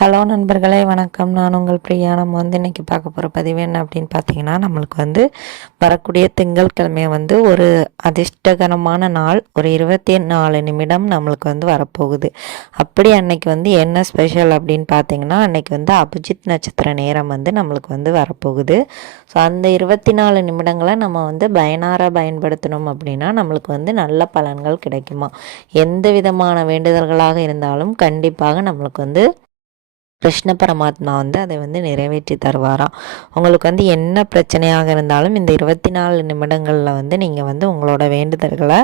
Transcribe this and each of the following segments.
Hello நண்பர்களே வணக்கம். நான் உங்கள் பிரியா. நம்ம வந்து இன்றைக்கி பார்க்க போகிற பதிவு என்ன அப்படின்னு பார்த்தீங்கன்னா நம்மளுக்கு வந்து வரக்கூடிய திங்கட்கிழமை வந்து ஒரு அதிர்ஷ்டகரமான நாள். ஒரு இருபத்தி நாலு நிமிடம் நம்மளுக்கு வந்து வரப்போகுது. அப்படி அன்னைக்கு வந்து என்ன ஸ்பெஷல் அப்படின்னு பார்த்தீங்கன்னா அன்னைக்கு வந்து அபிஜித் நட்சத்திர நேரம் வந்து நம்மளுக்கு வந்து வரப்போகுது. ஸோ அந்த இருபத்தி நாலு நிமிடங்களை நம்ம வந்து பயனார பயன்படுத்தணும் அப்படின்னா நம்மளுக்கு வந்து நல்ல பலன்கள் கிடைக்குமா? எந்த விதமான வேண்டுதல்களாக இருந்தாலும் கண்டிப்பாக நம்மளுக்கு வந்து கிருஷ்ண பரமாத்மா வந்து அதை வந்து நிறைவேற்றி தருவாராம் உங்களுக்கு வந்து என்ன பிரச்சனையாக இருந்தாலும் இந்த இருபத்தி நாலு நிமிடங்களில் வந்து நீங்கள் வந்து உங்களோட வேண்டுதல்களை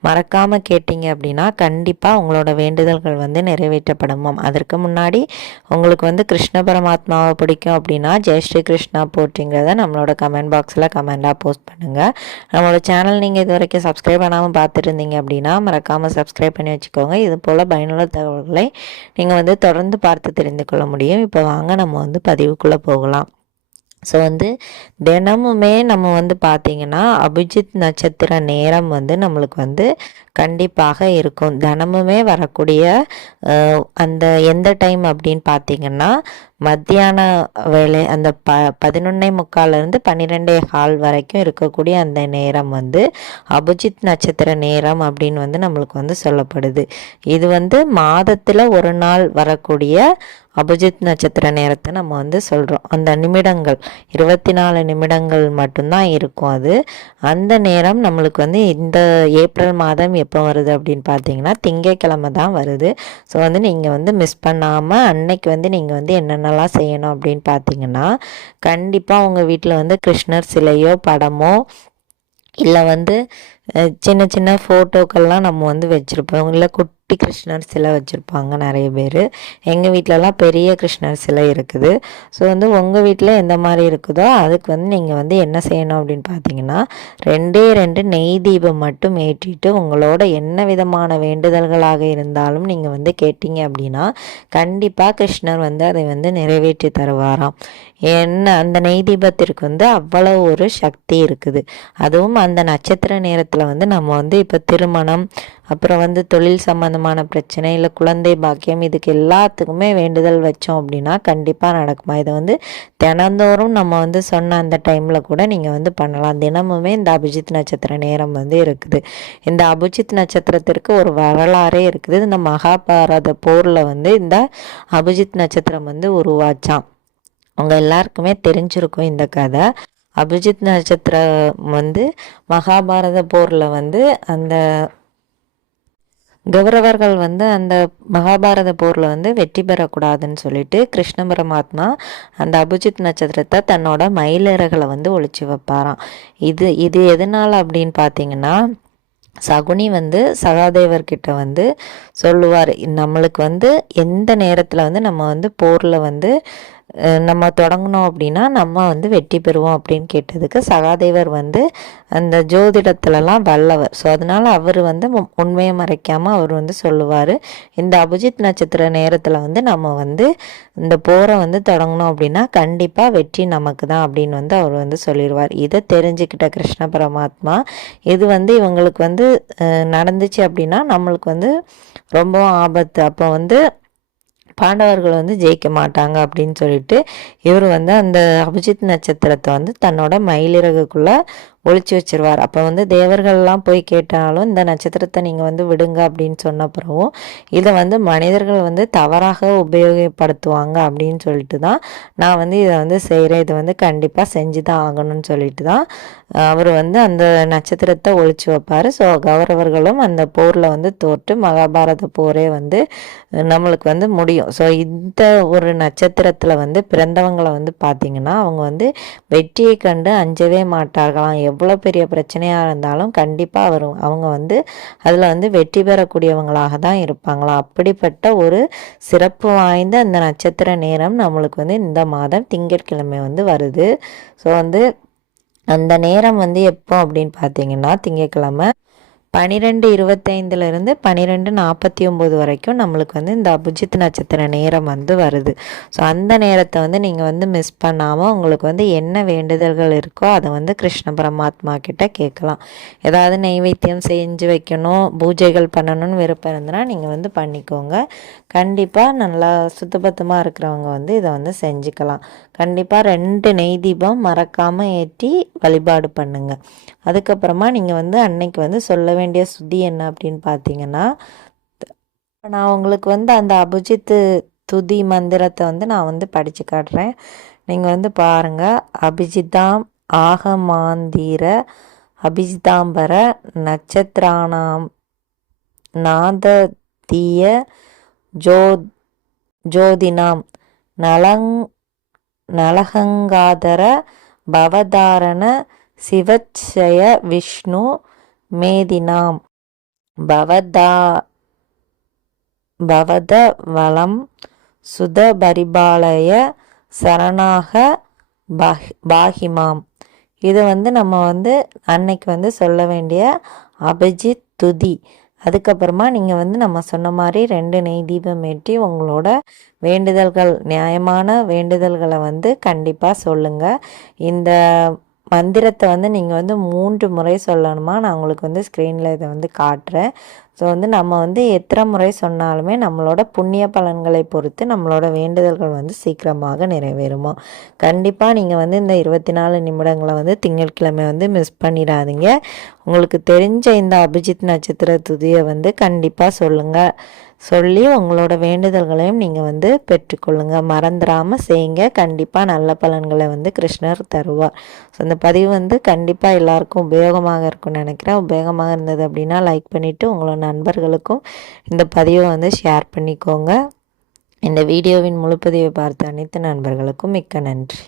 மறக்காமல் கேட்டீங்க அப்படின்னா கண்டிப்பாக உங்களோட வேண்டுதல்கள் வந்து நிறைவேற்றப்படுமாம் அதற்கு முன்னாடி உங்களுக்கு வந்து கிருஷ்ண பரமாத்மாவை பிடிக்கும் அப்படின்னா ஜெய் ஸ்ரீ கிருஷ்ணா போட்டிங்கிறத நம்மளோட கமெண்ட் பாக்ஸில் கமெண்டாக போஸ்ட் பண்ணுங்கள் நம்மளோட சேனல் நீங்கள் இது வரைக்கும் சப்ஸ்கிரைப் பண்ணாமல் பார்த்துட்டு இருந்தீங்க அப்படின்னா மறக்காமல் சப்ஸ்கிரைப் பண்ணி வச்சுக்கோங்க. இது போல் பயனுள்ள தகவல்களை நீங்கள் வந்து தொடர்ந்து பார்த்து தெரிந்து கொள்ள முடியும். இப்போ வாங்க நம்ம வந்து பதிவுக்குள்ளே போகலாம். ஸோ வந்து தினமுமே நம்ம வந்து பார்த்திங்கன்னா அபிஜித் நட்சத்திர நேரம் வந்து நம்மளுக்கு வந்து கண்டிப்பாக இருக்கும். தினமுமே வரக்கூடிய அந்த எந்த டைம் அப்படின்னு பார்த்தீங்கன்னா மத்தியான வேலை அந்த ப பதினொன்னே முக்கால்லேருந்து பன்னிரெண்டே கால் வரைக்கும் இருக்கக்கூடிய அந்த நேரம் வந்து அபிஜித் நட்சத்திர நேரம் அப்படின்னு வந்து நம்மளுக்கு வந்து சொல்லப்படுது. இது வந்து மாதத்தில் ஒரு நாள் வரக்கூடிய அபிஜித் நட்சத்திர நேரத்தை நம்ம வந்து சொல்கிறோம் அந்த நிமிடங்கள் இருபத்தி நாலு நிமிடங்கள் மட்டும்தான் இருக்கும் அது. அந்த நேரம் நம்மளுக்கு வந்து இந்த ஏப்ரல் மாதம் எப்போ வருது அப்படின்னு பார்த்தீங்கன்னா திங்கக்கிழமை தான் வருது. ஸோ வந்து நீங்கள் வந்து மிஸ் பண்ணாமல் அன்னைக்கு வந்து நீங்கள் வந்து என்னென்ன என்னெல்லாம் செய்யணும் அப்படின்னு பார்த்தீங்கன்னா கண்டிப்பாக உங்கள் வீட்டில் வந்து கிருஷ்ணர் சிலையோ படமோ இல்லை வந்து சின்ன சின்ன ஃபோட்டோக்கள்லாம் நம்ம வந்து வச்சுருப்போம். இல்லை குட்டி கிருஷ்ணர் சிலை வச்சுருப்பாங்க நிறைய பேர். எங்கள் வீட்டிலலாம் பெரிய கிருஷ்ணர் சிலை இருக்குது. ஸோ வந்து உங்கள் வீட்டில் எந்த மாதிரி இருக்குதோ அதுக்கு வந்து நீங்கள் வந்து என்ன செய்யணும் அப்படின்னு பார்த்தீங்கன்னா ரெண்டே ரெண்டு நெய் தீபம் மட்டும் ஏற்றிட்டு உங்களோட என்ன விதமான வேண்டுதல்களாக இருந்தாலும் நீங்கள் வந்து கேட்டீங்க அப்படின்னா கண்டிப்பாக கிருஷ்ணர் வந்து அதை வந்து நிறைவேற்றி தருவாராம். என்ன அந்த நெய் தீபத்திற்கு வந்து அவ்வளோ ஒரு சக்தி இருக்குது. அதுவும் அந்த நட்சத்திர நேரத்தில் வந்து நம்ம வந்து இப்போ திருமணம் அப்புறம் வந்து தொழில் சம்மந்தமான பிரச்சனை இல்லை குழந்தை பாக்கியம் இதுக்கு எல்லாத்துக்குமே வேண்டுதல் வச்சோம் அப்படின்னா கண்டிப்பாக நடக்குமா? இதை வந்து தினந்தோறும் நம்ம வந்து சொன்ன அந்த டைமில் கூட நீங்கள் வந்து பண்ணலாம். தினமுமே இந்த அபிஜித் நட்சத்திர நேரம் வந்து இருக்குது. இந்த அபிஜித் நட்சத்திரத்திற்கு ஒரு வரலாறே இருக்குது. இந்த மகாபாரத போரில் வந்து இந்த அபிஜித் நட்சத்திரம் வந்து உருவாச்சான் அவங்க எல்லாருக்குமே தெரிஞ்சிருக்கும் இந்த கதை. அபிஜித் நட்சத்திரம் வந்து மகாபாரத போரில் வந்து அந்த கௌரவர்கள் வந்து அந்த மகாபாரத போரில் வந்து வெற்றி பெறக்கூடாதுன்னு சொல்லிட்டு கிருஷ்ண பரமாத்மா அந்த அபிஜித் நட்சத்திரத்தை தன்னோட மயிலிறகளை வந்து ஒழிச்சு வைப்பாராம். இது இது எதனால் அப்படின்னு பார்த்தீங்கன்னா சகுனி வந்து சகாதேவர்கிட்ட வந்து சொல்லுவார். நம்மளுக்கு வந்து எந்த நேரத்தில் வந்து நம்ம வந்து போரில் வந்து நம்ம தொடங்கினோம் அப்படின்னா நம்ம வந்து வெற்றி பெறுவோம் அப்படின்னு கேட்டதுக்கு சகாதேவர் வந்து அந்த ஜோதிடத்துலலாம் வல்லவர். ஸோ அதனால் அவர் வந்து உண்மையை மறைக்காமல் அவர் வந்து சொல்லுவார். இந்த அபிஜித் நட்சத்திர நேரத்தில் வந்து நம்ம வந்து இந்த போரை வந்து தொடங்கினோம் அப்படின்னா கண்டிப்பாக வெற்றி நமக்கு தான் அப்படின்னு வந்து அவர் வந்து சொல்லிடுவார் இதை தெரிஞ்சுக்கிட்ட கிருஷ்ண பரமாத்மா இது வந்து இவங்களுக்கு வந்து நடந்துச்சு அப்படின்னா நம்மளுக்கு வந்து ரொம்பவும் ஆபத்து. அப்போ வந்து பாண்டவர்கள் வந்து ஜெயிக்க மாட்டாங்க அப்படின்னு சொல்லிட்டு இவர் வந்து அந்த அபிஜித் நட்சத்திரத்தை வந்து தன்னோட மயிலிறகுக்குள்ளே ஒழிச்சு வச்சிருவார். அப்போ வந்து தேவர்கள்லாம் போய் கேட்டாலும் இந்த நட்சத்திரத்தை நீங்கள் வந்து விடுங்க அப்படின்னு சொன்ன பிறகும் இதை வந்து மனிதர்கள் வந்து தவறாக உபயோகப்படுத்துவாங்க அப்படின்னு சொல்லிட்டு தான் நான் வந்து இதை வந்து செய்கிறேன் இதை வந்து கண்டிப்பாக செஞ்சு தான் ஆகணும்னு சொல்லிட்டு தான் அவர் வந்து அந்த நட்சத்திரத்தை ஒழிச்சு வைப்பார். ஸோ கௌரவர்களும் அந்த போரில் வந்து தோற்று மகாபாரத போரே வந்து நம்மளுக்கு வந்து முடியும். ஸோ இந்த ஒரு நட்சத்திரத்தில் வந்து பிறந்தவங்களை வந்து பார்த்திங்கன்னா அவங்க வந்து வெற்றியை கண்டு அஞ்சவே மாட்டார்களாம். எவ்வளோ பெரிய பிரச்சனையாக இருந்தாலும் கண்டிப்பாக வரும். அவங்க வந்து அதில் வந்து வெற்றி பெறக்கூடியவங்களாக தான் இருப்பாங்களா? அப்படிப்பட்ட ஒரு சிறப்பு வாய்ந்த அந்த நட்சத்திர நேரம் நம்மளுக்கு வந்து இந்த மாதம் திங்கட்கிழமை வந்து வருது. ஸோ வந்து அந்த நேரம் வந்து எப்போ அப்படின்னு பார்த்தீங்கன்னா திங்கட்கிழமை பனிரெண்டு இருபத்தைந்துலேருந்து பன்னிரெண்டு நாற்பத்தி ஒம்பது வரைக்கும் நம்மளுக்கு வந்து இந்த அபிஜித் நட்சத்திர நேரம் வந்து வருது. ஸோ அந்த நேரத்தை வந்து நீங்கள் வந்து மிஸ் பண்ணாமல் உங்களுக்கு வந்து என்ன வேண்டுதல்கள் இருக்கோ அதை வந்து கிருஷ்ண பரமாத்மா கிட்ட கேட்கலாம். ஏதாவது நெய்வேத்தியம் செஞ்சு வைக்கணும் பூஜைகள் பண்ணணும்னு விருப்பம் இருந்ததுன்னா நீங்கள் வந்து பண்ணிக்கோங்க. கண்டிப்பாக நல்லா சுத்தபத்தமாக இருக்கிறவங்க வந்து இதை வந்து செஞ்சுக்கலாம். கண்டிப்பாக ரெண்டு நெய் தீபம் மறக்காமல் ஏற்றி வழிபாடு பண்ணுங்கள் அதுக்கப்புறமா நீங்கள் வந்து அன்னைக்கு வந்து சொல்ல வேண்டிய சுத்தி என்ன அப்படின்னு பார்த்தீங்கன்னா நான் உங்களுக்கு வந்து அந்த அபிஜித்து துதி மந்திரத்தை வந்து நான் வந்து படித்து காட்டுறேன். நீங்கள் வந்து பாருங்கள் அபிஜிதாம் ஆகமாந்தீர அபிஜிதாம்பர நட்சத்திரானாம் நாததீய ஜோ ஜோதினாம் நலங் நலகங்காதர பவதாரண சிவச்சய விஷ்ணு மேதினாம். பவதா பவத வளம் சுதபரிபாலய சரணாக பாஹி பாகிமாம் இது வந்து நம்ம வந்து அன்னைக்கு வந்து சொல்ல வேண்டிய அபிஜித் துதி. அதுக்கப்புறமா நீங்கள் வந்து நம்ம சொன்ன மாதிரி ரெண்டு நெய் தீபம் ஏற்றி உங்களோட வேண்டுதல்கள் நியாயமான வேண்டுதல்களை வந்து கண்டிப்பாக சொல்லுங்கள் இந்த மந்திரத்தை வந்து நீங்கள் வந்து மூன்று முறை சொல்லணுமா? நான் உங்களுக்கு வந்து ஸ்க்ரீனில் இதை வந்து காட்டுறேன். ஸோ வந்து நம்ம வந்து எத்தனை முறை சொன்னாலுமே நம்மளோட புண்ணிய பலன்களை பொறுத்து நம்மளோட வேண்டுதல்கள் வந்து சீக்கிரமாக நிறைவேறுமோ? கண்டிப்பாக நீங்கள் வந்து இந்த இருபத்தி நாலு நிமிடங்களை வந்து திங்கட்கிழமை வந்து மிஸ் பண்ணிடாதீங்க. உங்களுக்கு தெரிஞ்ச இந்த அபிஜித் நட்சத்திர துதியை வந்து கண்டிப்பாக சொல்லுங்கள் சொல்லி உங்களோட வேண்டுதல்களையும் நீங்கள் வந்து பெற்றுக்கொள்ளுங்கள் மறந்துடாமல் செய்யுங்க. கண்டிப்பாக நல்ல பலன்களை வந்து கிருஷ்ணர் தருவார். ஸோ இந்த பதிவு வந்து கண்டிப்பாக எல்லாருக்கும் உபயோகமாக இருக்கும்னு நினைக்கிறேன். உபயோகமாக இருந்தது அப்படின்னா லைக் பண்ணிவிட்டு உங்களோட நண்பர்களுக்கும் இந்த பதிவை வந்து ஷேர் பண்ணிக்கோங்க. இந்த வீடியோவின் முழுப்பதிவை பார்த்த அனைத்து நண்பர்களுக்கும் மிக்க நன்றி.